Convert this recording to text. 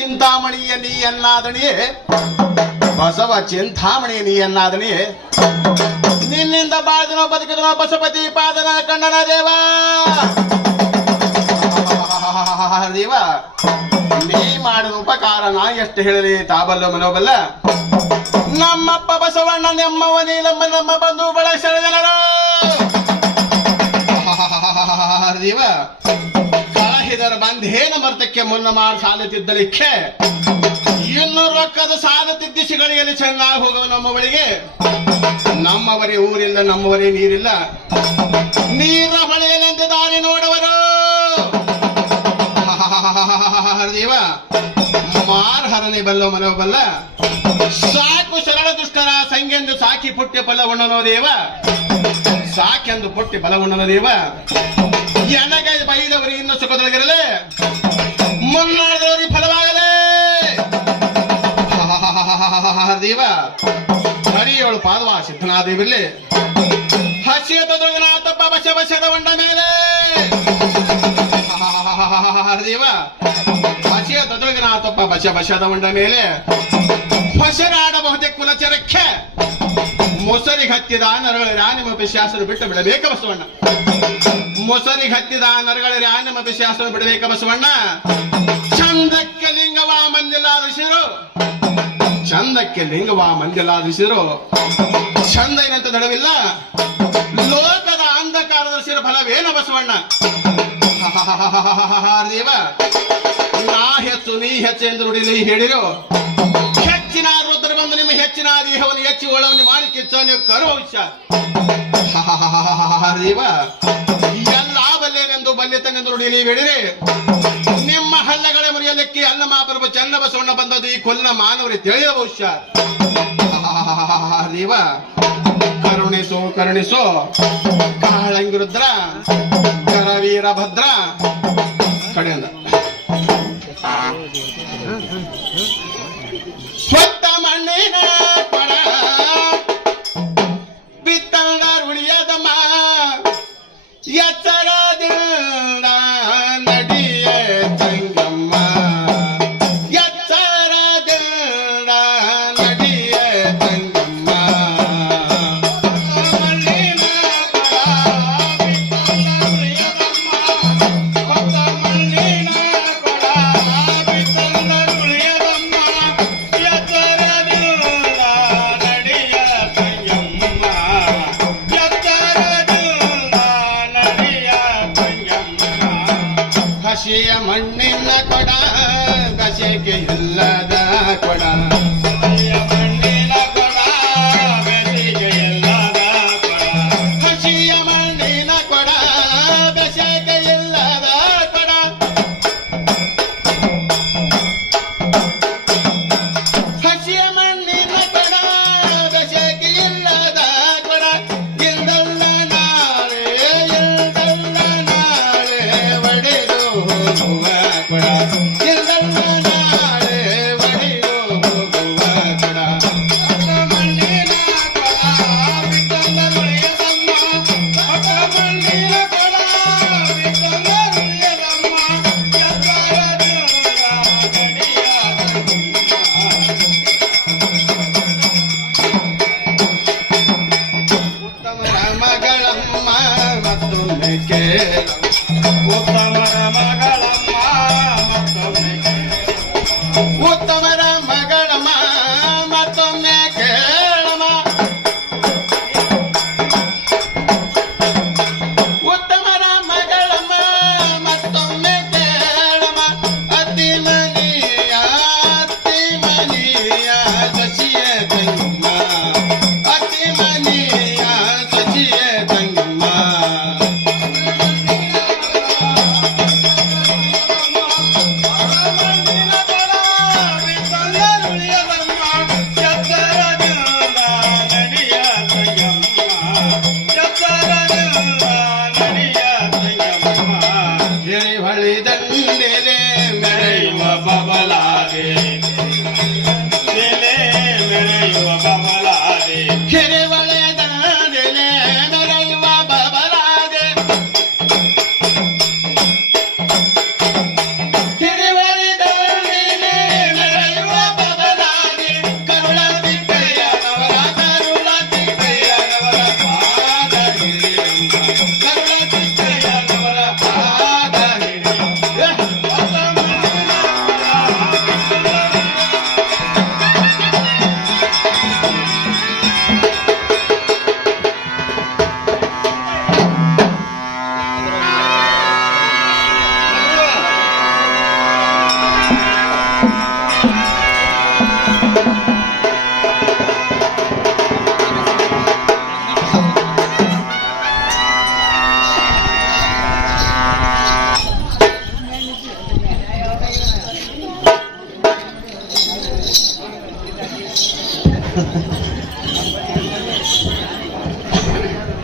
ಚಿಂತಾಮಣಿಯ ನೀ ಎನ್ನಾದಣಿಯೇ ಬಸವ ಚಿಂತಾಮಣಿಯ ನೀ ಎನ್ನಾದಣಿಯೇ ನಿನ್ನಿಂದ ಬಾಳಿದನೋ ಬದುಕಿದನೋ ಬಸಪತಿ ಪಾದನ ಕಂಡನ ದೇವ ದೇವ ನೀ ಮಾಡಿದ ಉಪಕಾರ ನಾ ಎಷ್ಟು ಹೇಳಲಿ ತಾಬಲ್ಲ ಮನೋಬಲ್ಲ. ನಮ್ಮಪ್ಪ ಬಸವಣ್ಣ ನೆಮ್ಮವ ನೀಲಮ್ಮ ನಮ್ಮ ಬಂಧು ಬಳಗ ಜನರು ದೇವ ಕಳಹಿದರ ಬಂಧೇನ ಮರ್ತಕ್ಕೆ ಮುನ್ನ ಮಾಡಿ ಸಾಲುತ್ತಿದ್ದಲಿಕ್ಕೆ ಇನ್ನು ರೊಕ್ಕದ ಸಾಲತಿದ್ದಿ ಸಿಗಳಿಗೆಲ್ಲಿ ಚೆನ್ನಾಗಿ ಹೋಗುವ ನಮ್ಮ ಬಳಿಗೆ. ನಮ್ಮವರೇ ಊರಿಲ್ಲ, ನಮ್ಮವರೇ ನೀರಿಲ್ಲ, ನೀರ ಹೊಳೆಯಲೆಂದು ದಾರಿ ನೋಡುವರು ದೇವ ಮಾರ್ಹರನೆ ಬಲ್ಲ ಮನೋಬಲ್ಲ. ಸಾಕು ಸರಳ ದುಷ್ಟರ ಸಂಗೆಂದು ಸಾಕಿ ಪುಟ್ಟಿ ಫಲ ಉಣ್ಣನೋ ದೇವ, ಸಾಕೆಂದು ಪುಟ್ಟಿ ಫಲ ಉಣ್ಣನೋ ದೇವ. ಎನಗೆ ಬೈದವರಿಗೆ ಇನ್ನು ಸುಖದೊಳಗಿರಲೇ, ಮುನ್ನಾಡಿದವರಿಗೆ ಫಲವಾಗಲೇ ದೇವ. ಹರಿಯೋಳು ಪಾದವ ಸಿದ್ಧನಾದೇವಿರ್ಲಿ, ಹಸಿಯ ತೊದೊಳಗನಾಥಪ್ಪ ಬಸ ಬಸದ ಉಂಡ ಮೇಲೆ ದೇವ. ಹಸಿಯ ತೊದೊಳಗನಾಥಪ್ಪ ಬಸ ಬಸದ ಉಂಡ ಮೇಲೆ ಹೊಸರಾಡಬಹುದೇ ಕುಲಚರಕ್ಕೆ ಮೊಸರಿಗೆ ಹತ್ತಿದ ನರಗಳ ರಾಣಿಮ ಶಾಸನ ಬಿಟ್ಟು ಬಿಡಬೇಕ ಬಸವಣ್ಣ. ಮೊಸರಿಗೆ ಹತ್ತಿದ ನರಗಳ ರಾಣಿಮ ಶಾಸನ ಬಿಡಬೇಕ ಬಸವಣ್ಣ. ಚಂದಕ್ಕೆ ಲಿಂಗವ ಮಂದಿಲಾದಿಸಿರು, ಚಂದಕ್ಕೆ ಲಿಂಗವ ಮಂದಿಲಾದಿಸಿರು, ಚಂದ ಏನಂತ ದಡವಿಲ್ಲ, ಲೋಕದ ಅಂಧಕಾರದ ಸಿರು ಫಲವೇನ ಬಸವಣ್ಣ ದೇವ. ನಾ ಹೆಚ್ಚು ನೀ ಹೆಚ್ಚು ಎಂದು ನುಡಿಲಿ ಹೇಳಿರು, ಹೆಚ್ಚಿನ ರುದ್ರ ಬಂದು ನಿಮ್ಮ ಹೆಚ್ಚಿನ ದೇಹವನ್ನು ಹೆಚ್ಚಿ ಒಳವನ್ನು ಮಾಡಿ ಕಿಚ್ಚ ನೀವು ಕರುವಂಶ ದೇವ. ಎಲ್ಲ ಬಲ್ಲೇನೆಂದು ಬಲ್ಲೆತನೆಂದು ನುಡಿ ನೀವು ಹೇಳಿರಿ, ನಿಮ್ಮ ಹಲ್ಲಗಳ ಮುರಿಯಲಿಕ್ಕೆ ಅಲ್ಲ ಮಾಪರ್ವ ಚನ್ನ ಬಸವಣ್ಣ ಬಂದದ್ದು ಈ ಕೊಲ್ಲ ಮಾನವರಿಗೆ ತಿಳಿಯುವ ಭವಿಷ್ಯ ದೇವ. ಕರುಣಿಸೋ ಕರುಣಿಸೋ ಕಾಳಂಗಿರುದ್ರ ಕರವೀರ ಭದ್ರ ಕಡೆಯಿಂದ ಹೊತ್ತ ಮಣ್ಣಿನ ಕೊಡ ಬಿತ್ತಂಗ ಉಳಿಯದಮ್ಮ ಎಚ್ಚರದಿಂದ ನಡಿಯ ತಂಗಮ್ಮ, ಎಚ್ಚರದಿಂದ ನಡಿಯ ತಂಗಮ್ಮ. ಮಣ್ಣಿನ ಕೊಡ ಮಣ್ಣಿನ ಕೊಡ ಬಿತ್ತಂಗ ಉಳಿಯದಮ್ಮ, ಎಚ್ಚರದಿಂದ ನಡಿಯ ತಂಗಮ್ಮ, ಎಚ್ಚರದಿಂದ ನಡಿಯ ತಂಗಮ್ಮ. ಹಸಿಯ ಮಣ್ಣಿನ ಕೊಡ ಕಸೆಗೆ ಇಲ್ಲದ ಕೊಡ, ಹಸಿಯ ಮಣ್ಣಿನ ಕೊಡ ಬೆಸೆಗೆ ಇಲ್ಲದ ಕೊಡ, ಹಸಿಯ ಮಣ್ಣಿನ ಕೊಡ ಬೆಸೆಗೆ ಇಲ್ಲದ ಕೊಡ. ಹಸಿಯ ಮಣ್ಣಿನ ಕೊಡ ಬೆಸೆಗೆ ಇಲ್ಲದ ಕೊಡ. ಇಲ್ದಲ್ಲ ನಾಳೆ ಇಲ್ದಲ್ಲ ನಾಳೆ ಒಡೆದು ಹೋಗುವ ಕೊಡ, ಇಲ್ದಲ್ಲ ನಾಳೆ ಒಡೆದು ಹೋಗುವ ಕೊಡ. ಮಣ್ಣಿನ ಕೊಡ ಬಿತ್ತಂಗ ಉಳಿಯದಮ್ಮ, ಮಣ್ಣಿನ ಕೊಡ ಬಿತ್ತಂಗ ಉಳಿಯದಮ್ಮ, ಎಚ್ಚರದಿಂದ ನಡಿಯ ಉತ್ತಮರ ಮಗಳಮ್ಮ ಮತ್ತೊಮ್ಮೆ ಕೇಳಮ್ಮ, ಉತ್ತಮರ ಮಗಳಮ್ಮ ಮತ್ತೊಮ್ಮೆ ಕೇಳಮ್ಮ, ಉತ್ತಮರ ಮಗಳಮ್ಮ ಮತ್ತೊಮ್ಮೆ ಕೇಳಮ್ಮ, ಉತ್ತಮರ ಮಗಳಮ್ಮ ಮತ್ತೊಮ್ಮೆ ಕೇಳಮ್ಮ. ಅತಿ ಮನಿಯ ಸಸಿಯ ತಂಗಮ್ಮ, ಅತಿ ಮನಿಯ ಸಸಿಯ ತಂಗಮ್ಮ. ಹಿರಿಹೊಳಿ ದಂಡೆಲೆ ಮೆರೆಯುವ ಬಬಲಾಗೆ